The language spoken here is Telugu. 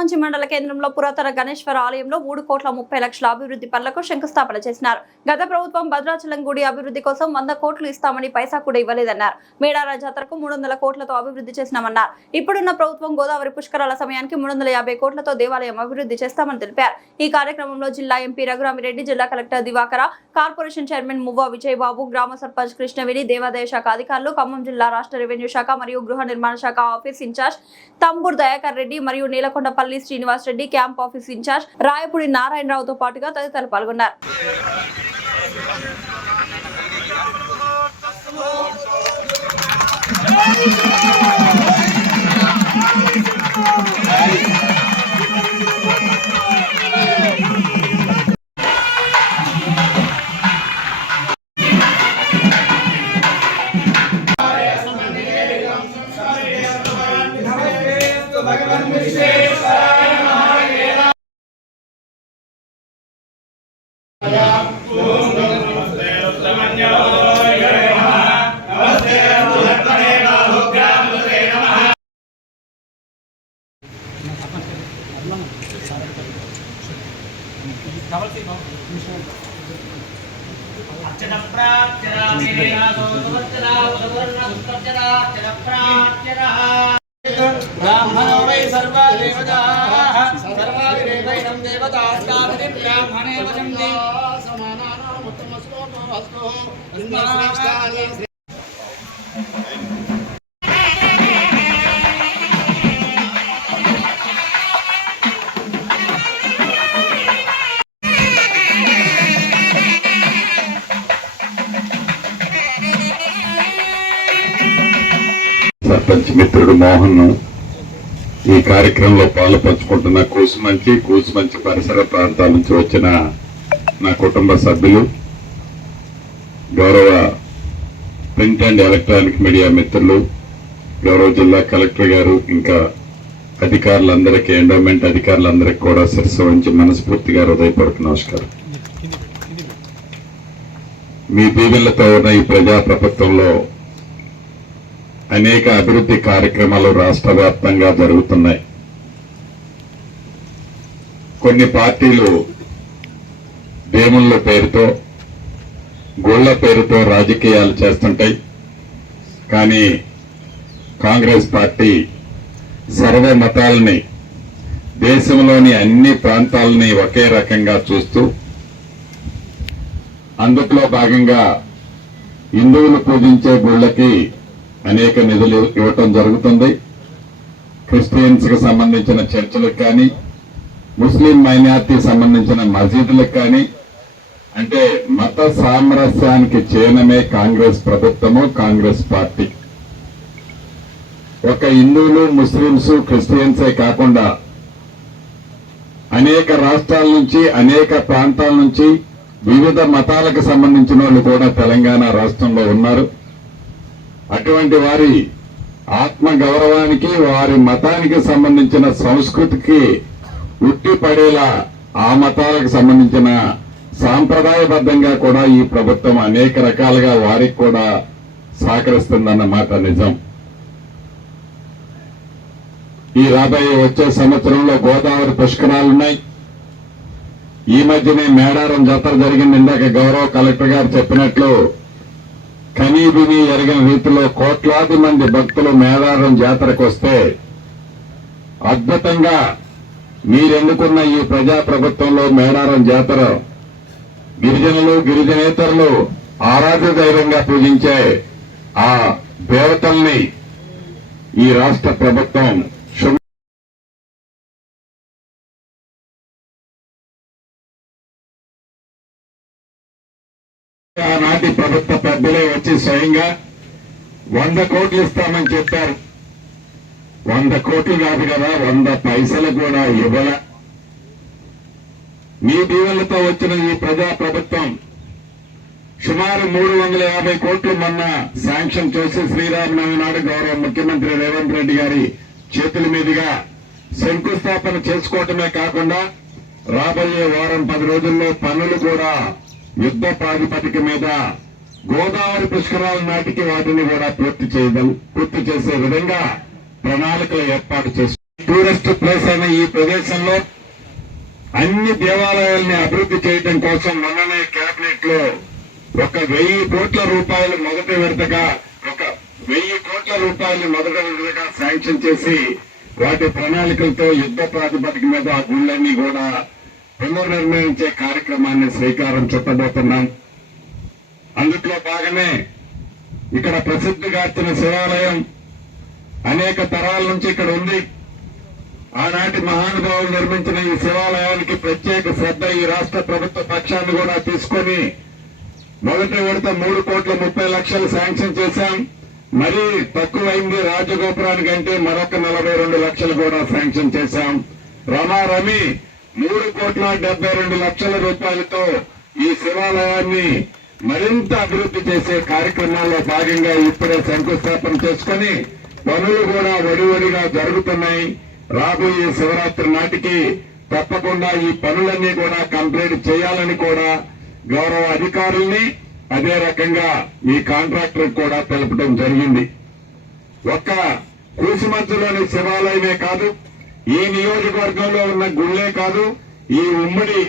కూసుమంచి మండల కేంద్రంలో పురాతన గణేశ్వర ఆలయంలో 3,30,00,000 అభివృద్ధి పనులకు శంకుస్థాపన చేసినారు. గత ప్రభుత్వం భద్రాచలం గుడి అభివృద్ధి కోసం 100 కోట్లు ఇస్తామని పైసా కూడా ఇవ్వలేదన్నారు. మేడార జాతరకు 300 కోట్లతో అభివృద్ధి చేసినామన్నారు. ఇప్పుడున్న ప్రభుత్వం గోదావరి పుష్కరాల సమయానికి 350 కోట్లతో దేవాలయం అభివృద్ధి చేస్తామని తెలిపారు. ఈ కార్యక్రమంలో జిల్లా ఎంపీ రఘురామిరెడ్డి, జిల్లా కలెక్టర్ దివాకర, కార్పొరేషన్ చైర్మన్ మువ్వా విజయబాబు, గ్రామ సర్పంచ్ కృష్ణవేణి, దేవాదాయ శాఖ అధికారులు, ఖమ్మం జిల్లా రాష్ట్ర రెవెన్యూ శాఖ మరియు గృహ నిర్మాణ శాఖ ఆఫీస్ ఇన్ఛార్జ్ తంబూర్ దయాకర్ రెడ్డి మరియు Neelakondapalli Srinivas Reddy, camp office in charge Rayapudi నారాయణరావుతో పాటుగా తదితరులు పాల్గొన్నారు. ब्राह्मणो वै सर्वा देवताः सर्वाभिरेवैनं देवतास्ताभिः ब्राह्मणे वचन्ति समानानाम् उत्तमस्कोपो वस्तुः श्रेष्ठानि సర్పంచ్ మిత్రుడు మోహన్ ఈ కార్యక్రమంలో పాలు పంచుకుంటున్న కూసుమంచి పరిసర ప్రాంతాల నుంచి వచ్చిన నా కుటుంబ సభ్యులు, గౌరవ ప్రింట్ అండ్ ఎలక్ట్రానిక్ మీడియా మిత్రులు, గౌరవ జిల్లా కలెక్టర్ గారు, ఇంకా అధికారులందరికీ, ఎండోమెంట్ అధికారులందరికీ కూడా శిరస్సు వంచి మనస్ఫూర్తిగా హృదయపూర్వక నమస్కారం. మీ దీవెనలతో ఉన్న ఈ ప్రజా ప్రభుత్వంలో అనేక అభివృద్ధి కార్యక్రమాలు రాష్ట్ర వ్యాప్తంగా జరుగుతున్నాయి. కొన్ని పార్టీలు దేవుళ్ళ పేరుతో, గుళ్ళ పేరుతో రాజకీయాలు చేస్తుంటాయి. కానీ కాంగ్రెస్ పార్టీ సర్వ మతాలని, దేశంలోని అన్ని ప్రాంతాలని ఒకే రకంగా చూస్తూ, అందులో భాగంగా హిందువులు పూజించే గుళ్ళకి అనేక నిధులు ఇవ్వటం జరుగుతుంది. క్రిస్టియన్స్ కి సంబంధించిన చర్చిలకు కానీ, ముస్లిం మైనార్టీ సంబంధించిన మసీదులకు కానీ, అంటే మత సామరస్యానికి చేయనమే కాంగ్రెస్ ప్రభుత్వము, కాంగ్రెస్ పార్టీ. ఒక హిందువులు, ముస్లింస్, క్రిస్టియన్సే కాకుండా అనేక రాష్ట్రాల నుంచి, అనేక ప్రాంతాల నుంచి వివిధ మతాలకు సంబంధించిన వాళ్ళు కూడా తెలంగాణ రాష్ట్రంలో ఉన్నారు. అటువంటి వారి ఆత్మ గౌరవానికి, వారి మతానికి సంబంధించిన సంస్కృతికి ఉట్టిపడేలా ఆ మతాలకు సంబంధించిన సాంప్రదాయబద్ధంగా కూడా ఈ ప్రభుత్వం అనేక రకాలుగా వారికి కూడా సహకరిస్తుందన్నమాట నిజం. ఈ రాబోయే వచ్చే సంవత్సరంలో గోదావరి పుష్కరాలున్నాయి. ఈ మధ్యనే మేడారం జాతర జరిగింది. ఇందాక గౌరవ కలెక్టర్ గారు చెప్పినట్లు కనీ విని ఎరగని రీతిలో కోట్లాది మంది భక్తులు మేడారం జాతరకు వస్తే, అద్భుతంగా మీరెన్నుకున్న ఈ ప్రజా ప్రభుత్వంలో మేడారం జాతర గిరిజనులు, గిరిజనేతరులు ఆరాధ్య దైవంగా పూజించే ఆ దేవతల్ని ఈ రాష్ట్ర ప్రభుత్వం ఆనాటి ప్రభుత్వ పెద్దలే వచ్చి స్వయంగా 100 కోట్లు ఇస్తామని చెప్పారు. 100 కోట్లు కాదు కదా, 100 పైసలు కూడా ఇవ్వల. మీ దీవెనలతో వచ్చిన ఈ ప్రజా ప్రభుత్వం సుమారు 350 కోట్లు మొన్న శాంక్షన్ చేసి శ్రీరామనవమి నాడు గౌరవ ముఖ్యమంత్రి రేవంత్ రెడ్డి గారి చేతుల మీదుగా శంకుస్థాపన చేసుకోవటమే కాకుండా రాబోయే వారం 10 రోజుల్లో పనులు కూడా యుద్ధ ప్రాతిపదిక మీద గోదావరి పుష్కరాల నాటికి వాటిని కూడా పూర్తి చేసే విధంగా ప్రణాళికలు ఏర్పాటు చేస్తారు. టూరిస్ట్ ప్లేస్ అయిన ఈ ప్రదేశంలో అన్ని దేవాలయాల్ని అభివృద్ధి చేయడం కోసం మొన్ననే కేబినెట్ లో 1,000 కోట్ల రూపాయలు మొదటి విడతగా శాంక్షన్ చేసి వాటి ప్రణాళికలతో యుద్ధ ప్రాతిపదిక మీద ఆ గుళ్ళన్నీ కూడా పునర్నిర్ణయించే కార్యక్రమాన్ని శ్రీకారం చుట్టబోతున్నాం. అందులో భాగమే ఇక్కడ ప్రసిద్ధిగాంచిన శివాలయం అనేక తరాల నుంచి ఇక్కడ ఉంది. ఆనాటి మహానుభావులు నిర్మించిన ఈ శివాలయానికి ప్రత్యేక శ్రద్ధ ఈ రాష్ట్ర ప్రభుత్వ పక్షాన్ని కూడా తీసుకొని మొదటి విడత 3,30,00,000 శాంక్షన్ చేశాం. మరీ తక్కువైంది రాజగోపురానికి అంటే మరొక 42 లక్షలు కూడా శాంక్షన్ చేశాం. రమారమి 3,72,00,000 రూపాయలతో ఈ శివాలయాన్ని మరింత అభివృద్ధి చేసే కార్యక్రమాల్లో భాగంగా ఇప్పుడే శంకుస్థాపన చేసుకుని పనులు కూడా వడివడిగా జరుగుతున్నాయి. రాబోయే శివరాత్రి నాటికి తప్పకుండా ఈ పనులన్నీ కూడా కంప్లీట్ చేయాలని కూడా గౌరవ అధికారుల్ని అదే రకంగా ఈ కాంట్రాక్టర్ కూడా తెలపడం జరిగింది. ఒక్క కూసుమంచులోని శివాలయమే కాదు, ఈ నియోజకవర్గంలో ఉన్న గుళ్ళే కాదు, ఈ ఉమ్మడి